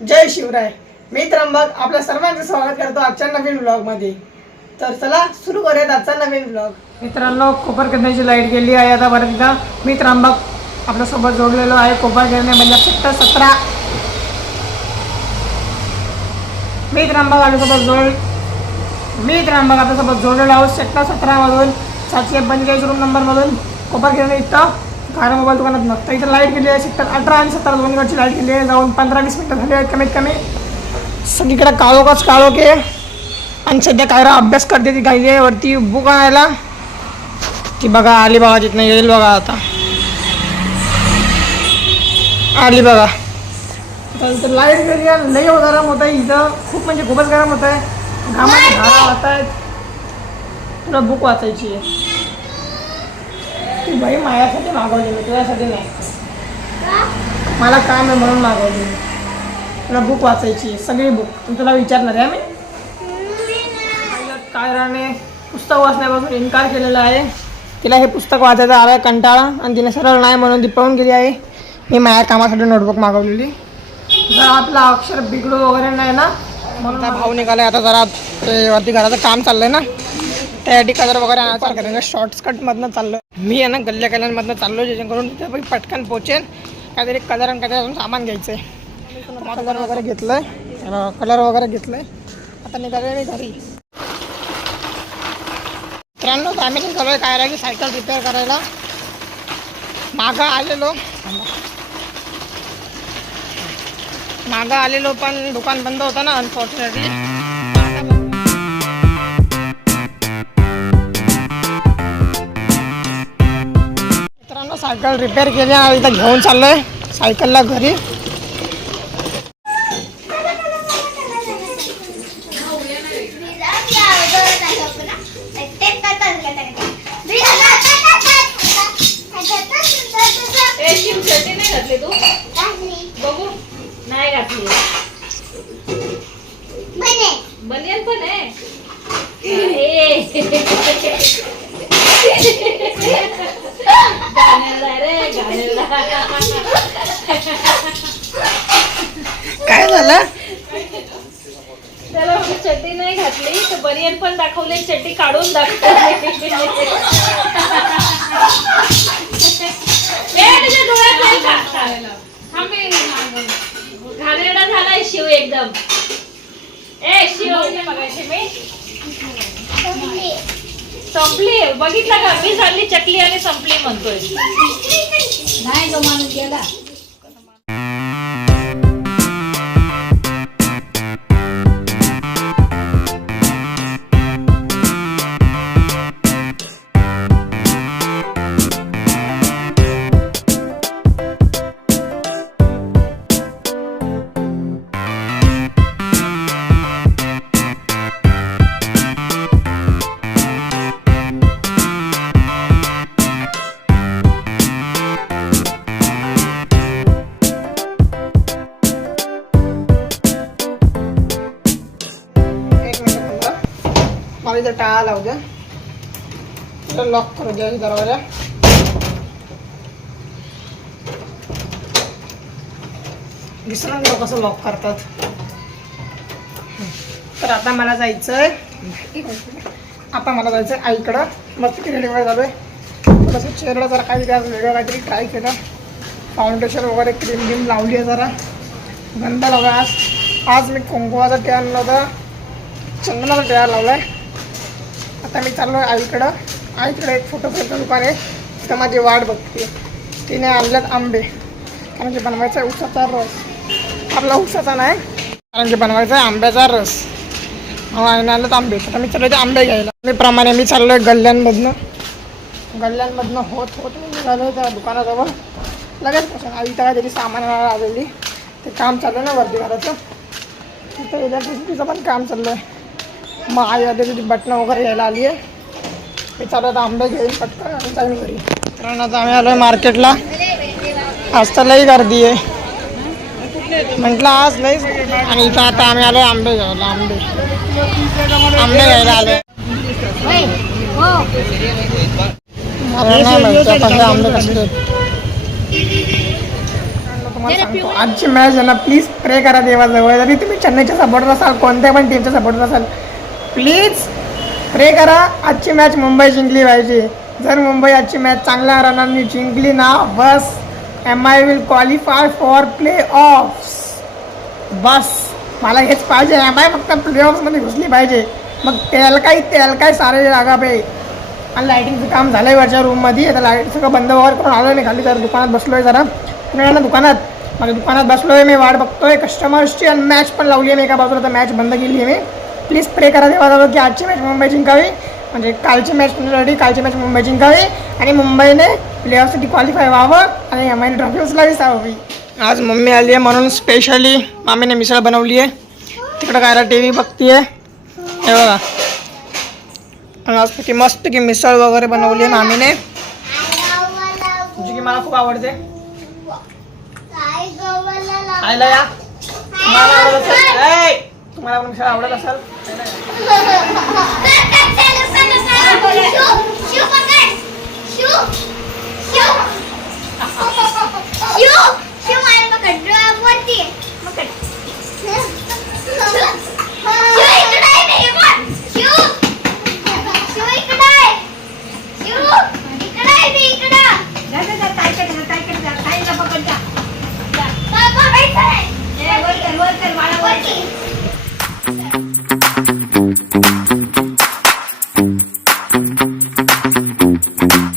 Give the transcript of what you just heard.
जय शिवराय. मी त्र्यंबक आपल्या सर्वांचं स्वागत करतो आजच्या नवीन व्लॉगमध्ये. तर चला सुरू करूयात आजचा नवीन व्लॉग. मित्रांनो, कोपरखंडाची लाईट गेली आहे आता परत एकदा. मी त्र्यंबक आपल्यासोबत जोडलेलो आहे कोपरखंड म्हणजे सेक्टर 17. मी त्र्यंबक आपल्यासोबत जोडलेलो आहोत सेक्टर 17मधून 745 रूम नंबरमधून कोपरखंड इथं खारा मोबाईल दुकानात नसतं. इथं लाईट गेली आहे. सेक्टर 18 आणि 17 दोन्हीकडची लाईट गेली आहे. जाऊन 15-20 मिनटं झाली आहेत कमीत कमी. सगळीकडे काळोखच काळोख आहे. आणि सध्या कायरा अभ्यास करते. ती गायली आहे वरती बुक आणायला. ती बघा आली बघा, तिथनं येईल बघा. आता आली बघा. इथं लाईट गेली आहे. लई गरम होत आहे इथं, खूप म्हणजे खूपच गरम होत आहे. घामाचे धारा वाहत आहेत. तुला बुक वाचायची आहे. ती बाई माझ्यासाठी मागवली, मी तुझ्यासाठी नाही. मला काम आहे म्हणून मागवली. तुला बुक वाचायची सगळी बुक. तुला विचारणार आहे मी. कायराने पुस्तक वाचण्यापासून इन्कार केलेला आहे. तिला हे पुस्तक वाचायचं आला कंटाळा आणि तिने सरळ नाही म्हणून ती पळून गेली आहे. मी माझ्या कामासाठी नोटबुक मागवलेली. जर आपला अक्षर बिघडू वगैरे नाही ना म्हणून भाऊ निघाला. आता जरा ते वरती घराचं काम चाललंय ना, त्यासाठी कलर वगैरे आणायचं. शॉर्टकटमधनं चाललं मी आहे ना, गल्ल्यामधनं चाललो जेणेकरून तिथे पटकन पोचेन. काहीतरी कलर आणि काहीतरी अजून सामान घ्यायचं आहे. कलर वगैरे घेतलंय, आता निघाले मी घरी. मित्रांनो, आम्ही निघालोय काय की सायकल रिपेअर करायला. मागं आलेलो पण दुकान बंद होतं ना अनफॉर्च्युनेटली. मित्रांनो, सायकल रिपेअर केली आणि इथं घेऊन चाललोय सायकलला घरी. नाही घातली बनियन पण आहे. काय झालं? त्याला चड्डी नाही घातली तर बनियन पण दाखवले, चड्डी काढून दाखवले. घाणेरडा झालाय शिव एकदम. शिव बघायचे मी संपली. बघितलं का, मी झाली चकली आणि संपली म्हणतोय. नाही तो माणूस गेला. मला इथं टाळा लावू द्या. लॉक करू द्या दरवाजा. दिसणार ना कसं लॉक करतात. तर आता मला जायचंय आईकडं. मस्त रेडी वगैरे झालोय. थोडंसं चेहऱ्याला जरा काही वेगळं काहीतरी ट्राय केलं. फाउंडेशन वगैरे क्रीम लावली आहे. जरा गंध लावला. आज मी कुंकुवाचा टिळा आणला होता, चंदनाचा टिळा लावलाय. आता मी चाललो आहे आईकडं एक फोटो फ्रेमचं दुकान आहे. तिथं माझी वाट बघते. तिने आणल्यात आंबे, कारण की बनवायचा आहे ऊसाचा रस. आपला ऊसाचा नाही, कारण की बनवायचा आहे आंब्याचा रस. आईने आणल्यात आंबे. आता मी चाललो ते आंबे घ्यायला. मी चाललो आहे गल्ल्यांमधनं होत मी निघालो आहे त्या दुकानाजवळ. लगेच पासून आई तर त्याची सामान आलेली. ते काम चाललं आहे ना वरती घराचं. तिथं इलेक्ट्रिसिटीचं पण काम चाललं आहे. मग आई आधी तिची बटणं वगैरे घ्यायला आली आहे. मी चालत आंबे घेईन पटकन आणि जाईन घरी. कारण आता आम्ही आलो आहे मार्केटला. आज तर लई गर्दी आहे म्हटलं, आज लईच. आणि इथं आता आम्ही आलो आंबे घ्यायला. आंबे घ्यायला आलो. मला नाही माहिती आंबे कसले. तुम्हाला सांगतो आजची मॅच आहे ना, प्लीज प्रे करा देवाजवळ. जरी तुम्ही चेन्नईच्या सपोर्टर असाल, कोणत्या पण टीमच्या सपोर्टर असाल, प्लीज प्रे करा आजची मॅच मुंबई जिंकली पाहिजे. जर मुंबई आजची मॅच चांगल्या रनांनी जिंकली ना, बस MI will qualify for playoffs. बस मला हेच पाहिजे. MI फक्त प्ले ऑफ्समध्ये घुसली पाहिजे. मग तेल काय सारे जागा पे. आणि लाईटिंगचं काम झालं आहे वरच्या रूममध्ये. आता लाईट सगळं बंद वगैरे करून आलो मी खाली. जरा दुकानात बसलो आहे. जरा ना दुकानात माझ्या दुकानात बसलो आहे मी, वाट बघतोय कस्टमर्सची. आणि मॅच पण लावली आहे मी एका बाजूला, तर मॅच बंद केली आहे मी. प्लीज प्रे करा देवा की आजची मॅच मुंबई जिंकावी. म्हणजे कालची मॅच कालची मॅच मुंबई जिंकावी आणि मुंबईने प्लेऑफसाठी क्वालिफाय व्हावं आणि MIने ट्रॉफी उचलावी सावी. आज मम्मी आली आहे म्हणून स्पेशली मामीने मिसळ बनवली आहे. तिकडं काय TV बघती आहे हे बघा. आणि आज की मस्त की मिसळ वगैरे बनवली आहे मामीने, जी की मला खूप आवडते. आयला या तुम्हाला पण मिसळ आवडत असेल.